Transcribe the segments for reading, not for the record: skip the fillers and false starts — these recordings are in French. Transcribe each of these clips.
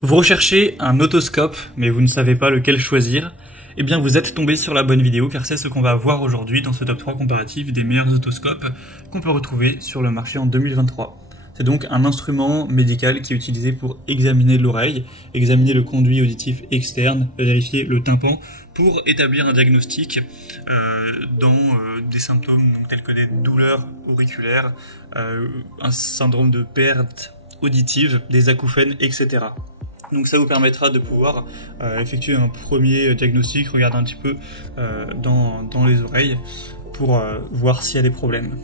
Vous recherchez un otoscope, mais vous ne savez pas lequel choisir? Eh bien, vous êtes tombé sur la bonne vidéo, car c'est ce qu'on va voir aujourd'hui dans ce top 3 comparatif des meilleurs otoscopes qu'on peut retrouver sur le marché en 2023. C'est donc un instrument médical qui est utilisé pour examiner l'oreille, examiner le conduit auditif externe, vérifier le tympan, pour établir un diagnostic dans des symptômes tels que des douleurs auriculaires, un syndrome de perte auditive, des acouphènes, etc. Donc ça vous permettra de pouvoir effectuer un premier diagnostic, regarder un petit peu dans les oreilles pour voir s'il y a des problèmes.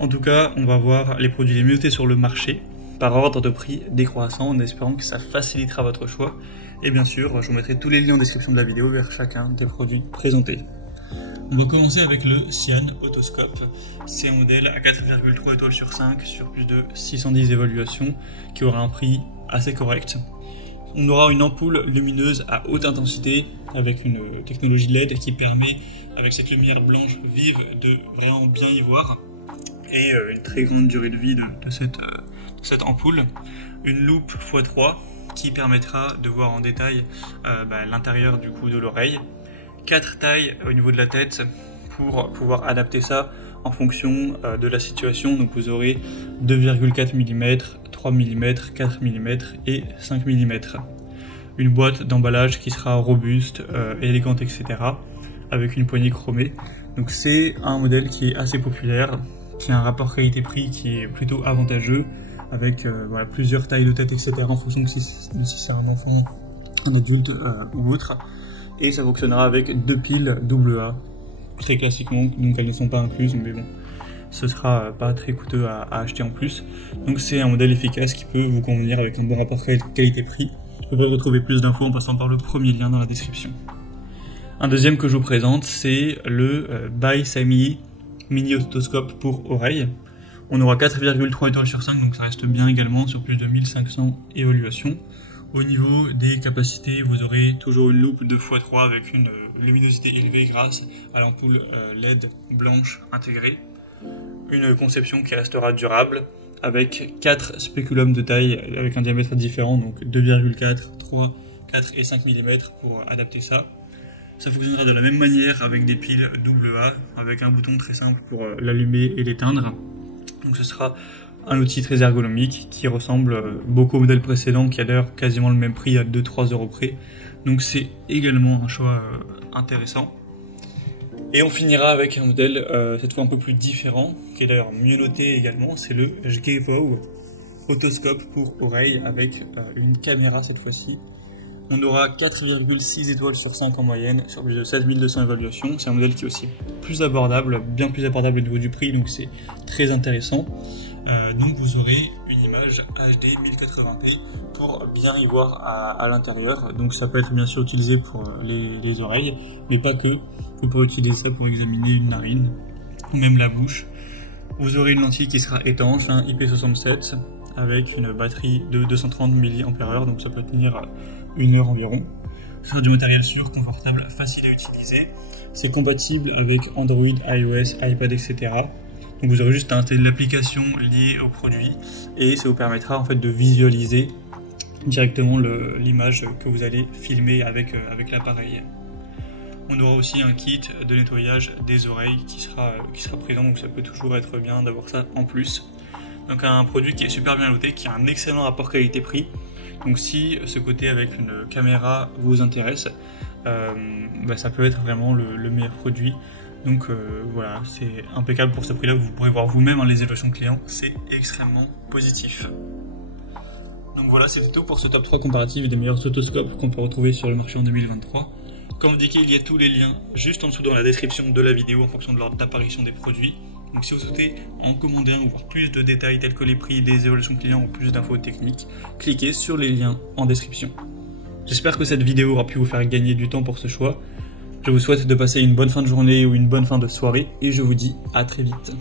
En tout cas, on va voir les produits les mieux notés sur le marché par ordre de prix décroissant en espérant que ça facilitera votre choix. Et bien sûr, je vous mettrai tous les liens en description de la vidéo vers chacun des produits présentés. On va commencer avec le Cyan Otoscope. C'est un modèle à 4,3 étoiles sur 5 sur plus de 610 évaluations qui aura un prix assez correct. On aura une ampoule lumineuse à haute intensité avec une technologie LED qui permet, avec cette lumière blanche vive, de vraiment bien y voir, et une très grande durée de vie de cette ampoule. Une loupe x3 qui permettra de voir en détail l'intérieur du coup de l'oreille. 4 tailles au niveau de la tête pour pouvoir adapter ça en fonction de la situation. Donc vous aurez 2,4 mm, 3 mm, 4 mm et 5 mm. Une boîte d'emballage qui sera robuste, élégante, etc. avec une poignée chromée. Donc c'est un modèle qui est assez populaire, qui a un rapport qualité-prix qui est plutôt avantageux, avec plusieurs tailles de tête, etc. en fonction de si c'est un enfant, un adulte ou autre. Et ça fonctionnera avec 2 piles AA, très classiquement, donc elles ne sont pas incluses, mais bon, ce sera pas très coûteux à acheter en plus. Donc c'est un modèle efficace qui peut vous convenir avec un bon rapport qualité-prix. Vous pouvez retrouver plus d'infos en passant par le premier lien dans la description. Un deuxième que je vous présente, c'est le BySami Mini Otoscope pour oreille. On aura 4,3 étoiles sur 5, donc ça reste bien également sur plus de 1500 évaluations. Au niveau des capacités, vous aurez toujours une loupe 2x3 avec une luminosité élevée grâce à l'ampoule LED blanche intégrée. Une conception qui restera durable avec 4 spéculums de taille avec un diamètre différent, donc 2,4, 3, 4 et 5 mm pour adapter ça. Ça fonctionnera de la même manière avec des piles AA avec un bouton très simple pour l'allumer et l'éteindre. Donc ce sera un outil très ergonomique qui ressemble beaucoup au modèle précédent qui a d'ailleurs quasiment le même prix à 2-3 € près. Donc c'est également un choix intéressant. Et on finira avec un modèle cette fois un peu plus différent, qui est d'ailleurs mieux noté également, c'est le Jgevo Otoscope pour oreille avec une caméra cette fois-ci. On aura 4,6 étoiles sur 5 en moyenne sur plus de 7200 évaluations. C'est un modèle qui est aussi plus abordable, bien plus abordable au niveau du prix, donc c'est très intéressant. Donc vous aurez une image HD 1080p pour bien y voir à l'intérieur. Donc ça peut être bien sûr utilisé pour les oreilles, mais pas que. Vous pourrez utiliser ça pour examiner une narine ou même la bouche. Vous aurez une lentille qui sera étanche, IP67, avec une batterie de 230 mAh, donc ça peut tenir 1 heure environ. Faire du matériel sûr, confortable, facile à utiliser. C'est compatible avec Android, iOS, iPad, etc. Donc vous aurez juste à installer l'application liée au produit et ça vous permettra en fait de visualiser directement l'image que vous allez filmer avec l'appareil. On aura aussi un kit de nettoyage des oreilles qui sera présent, donc ça peut toujours être bien d'avoir ça en plus. Donc un produit qui est super bien noté, qui a un excellent rapport qualité-prix. Donc si ce côté avec une caméra vous intéresse, ça peut être vraiment le meilleur produit. Donc voilà, c'est impeccable pour ce prix-là. Vous pourrez voir vous-même les évaluations clients, c'est extrêmement positif. Donc voilà, c'était tout pour ce top 3 comparatif des meilleurs otoscopes qu'on peut retrouver sur le marché en 2023. Comme indiqué, il y a tous les liens juste en dessous dans la description de la vidéo en fonction de l'ordre d'apparition des produits. Donc si vous souhaitez en commander un ou voir plus de détails tels que les prix, les évaluations clients ou plus d'infos techniques, cliquez sur les liens en description. J'espère que cette vidéo aura pu vous faire gagner du temps pour ce choix. Je vous souhaite de passer une bonne fin de journée ou une bonne fin de soirée et je vous dis à très vite.